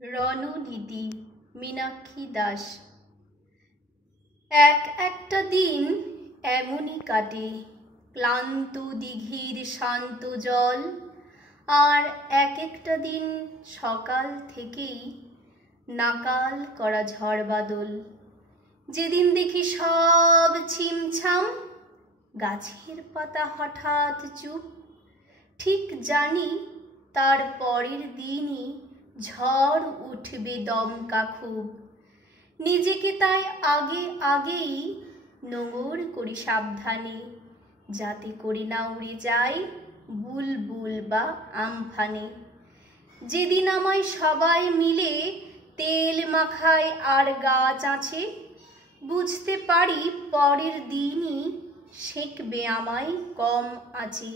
রণনীতি মীনাক্ষী দাস। একটা দিন এমনই কাটে, ক্লান্ত দিঘির শান্ত জল। আর একটা দিন সকাল থেকেই নাকাল করা ঝড় বাদল। যেদিন দেখি সব ছিমছাম, গাছের পাতা হঠাৎ চুপ, ঠিক জানি তার পরের দিনই ঝড় উঠবে দমকা খুব। নিজেকে তাই আগেই নোঙর করি সাবধানে, যাতে করে না উড়ে যায় বুলবুল বা আমফানে। যেদিন আমায় সবাই মিলে তেল মাখায় আর গা চাঁচে, বুঝতে পারি পরের দিনই সেঁকবে আমায় কম আঁচে।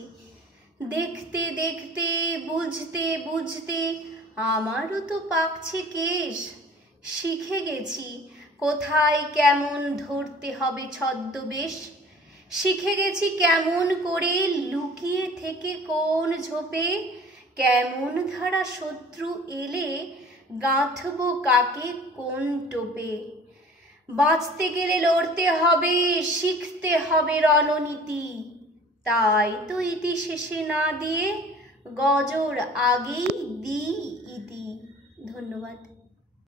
দেখতে দেখতে বুঝতে বুঝতে আমারও তো পাকছে কেশ। শিখে গেছি কোথায় কেমন ধরতে হবে ছদ্মবেশ। শিখে গেছি কেমন করে লুকিয়ে থেকে কোন ঝোপে, কেমন ধারা শত্রু এলে গাঁথবো কাকে কোন টোপে। বাঁচতে গেলে লড়তে হবে, শিখতে হবে রণনীতি। তাই তো ইতি শেষে না দিয়ে গজর আগেই দিই ইতি। ধন্যবাদ।